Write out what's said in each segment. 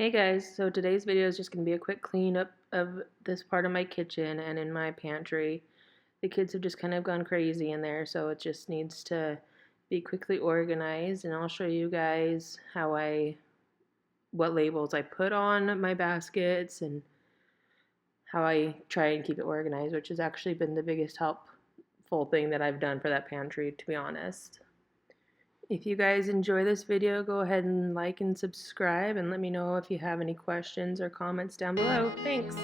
Hey guys, so today's video is just going to be a quick cleanup of this part of my kitchen and in my pantry. The kids have just kind of gone crazy in there, so it just needs to be quickly organized, and I'll show you guys what labels I put on my baskets and how I try and keep it organized, which has actually been the biggest helpful thing that I've done for that pantry, to be honest. If you guys enjoy this video, go ahead and like and subscribe, and let me know if you have any questions or comments down below. Thanks!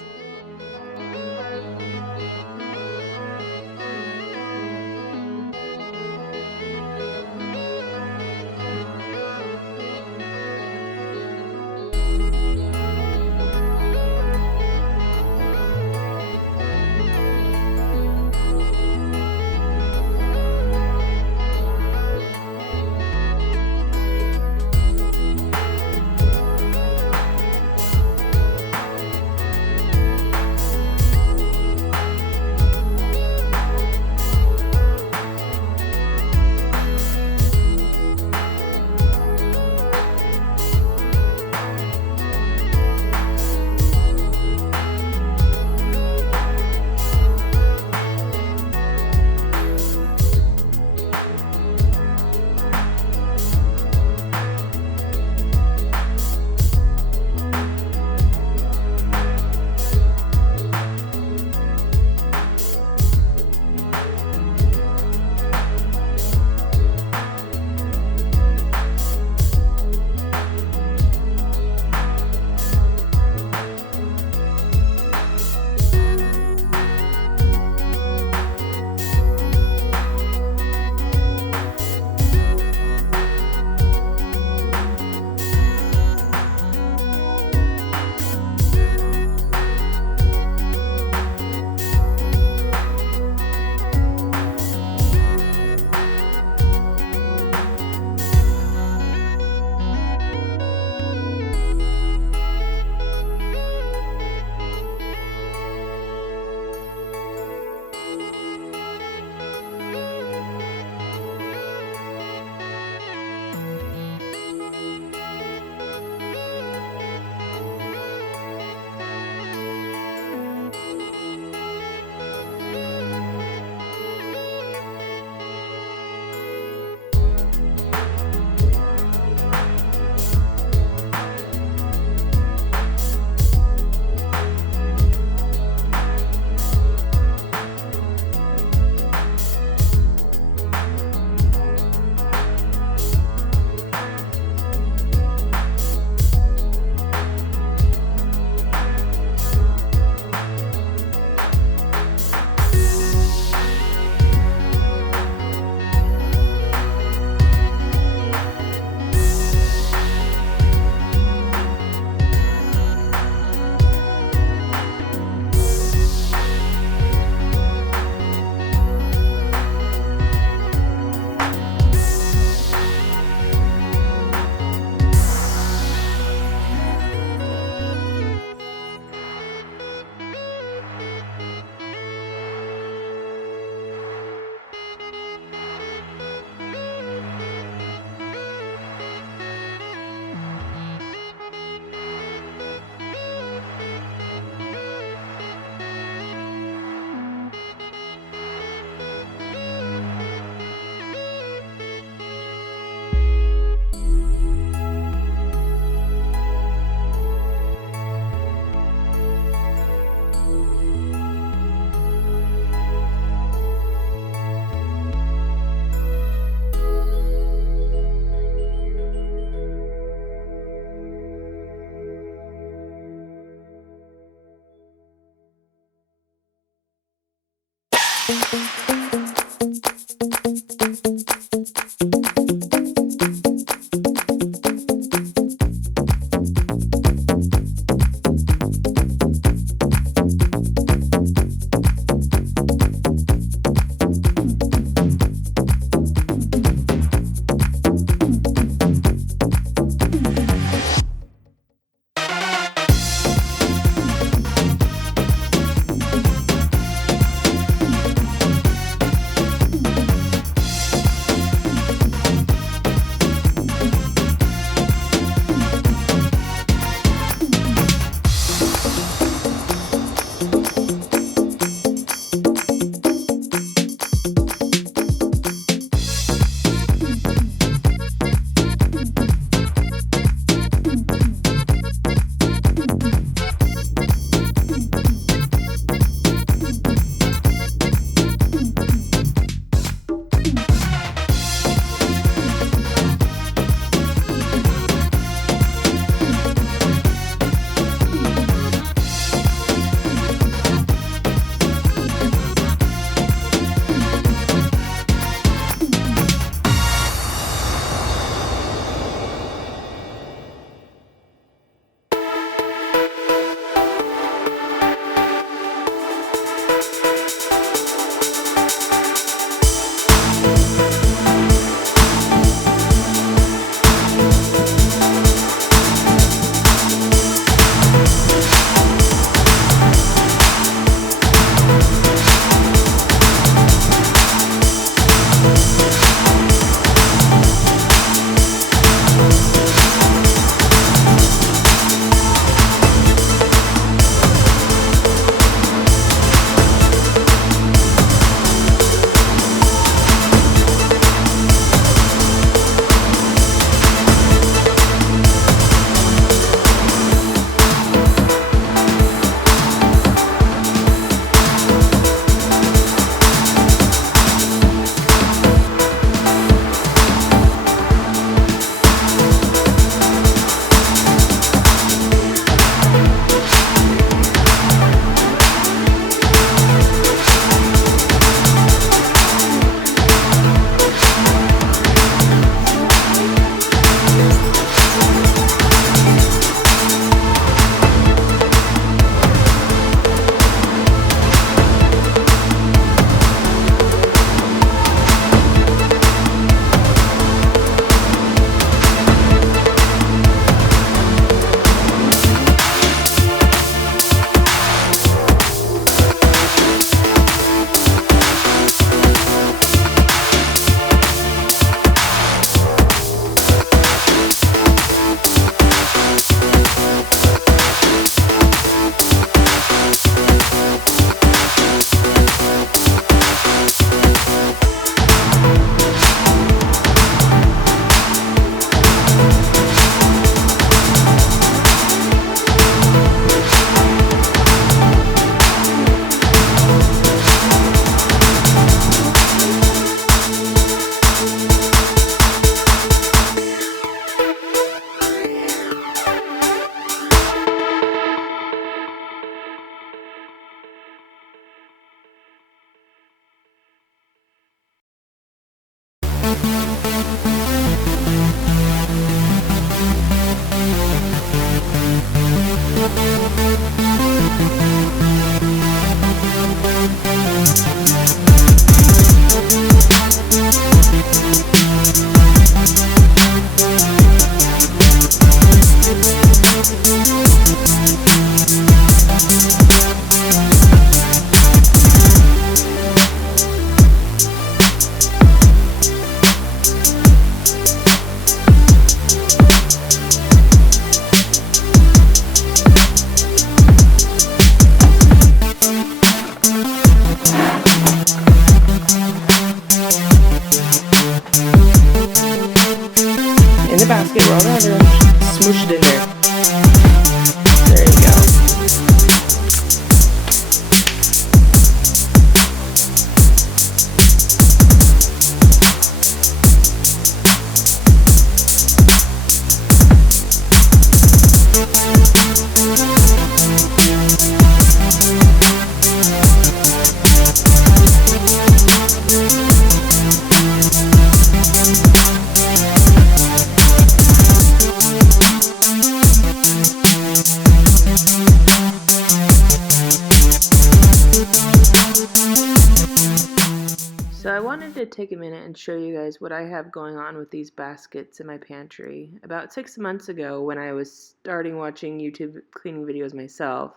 to take a minute and show you guys what I have going on with these baskets in my pantry. About 6 months ago, when I was starting watching YouTube cleaning videos myself,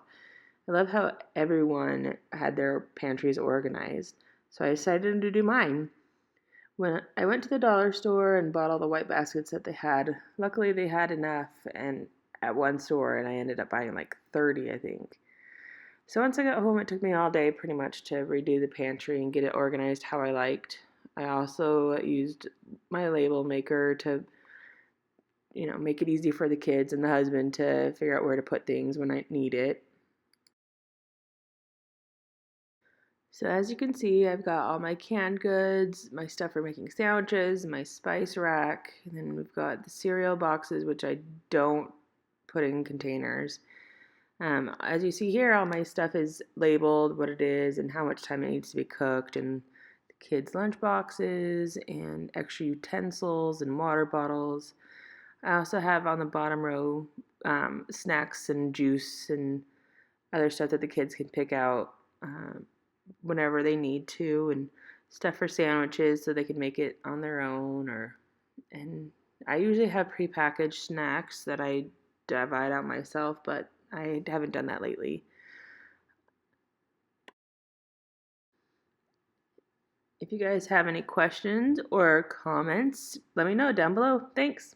I love how everyone had their pantries organized, so I decided to do mine. When I went to the dollar store and bought all the white baskets that they had, luckily they had enough and at one store, and I ended up buying like 30, I think. So once I got home, it took me all day pretty much to redo the pantry and get it organized how I liked. I also used my label maker to, make it easy for the kids and the husband to figure out where to put things when I need it. So as you can see, I've got all my canned goods, my stuff for making sandwiches, my spice rack, and then we've got the cereal boxes, which I don't put in containers. As you see here, all my stuff is labeled what it is and how much time it needs to be cooked, and the kids' lunch boxes and extra utensils and water bottles. I also have on the bottom row snacks and juice and other stuff that the kids can pick out whenever they need to, and stuff for sandwiches so they can make it on their own. And I usually have prepackaged snacks that I divide out myself, but I haven't done that lately. If you guys have any questions or comments, let me know down below. Thanks.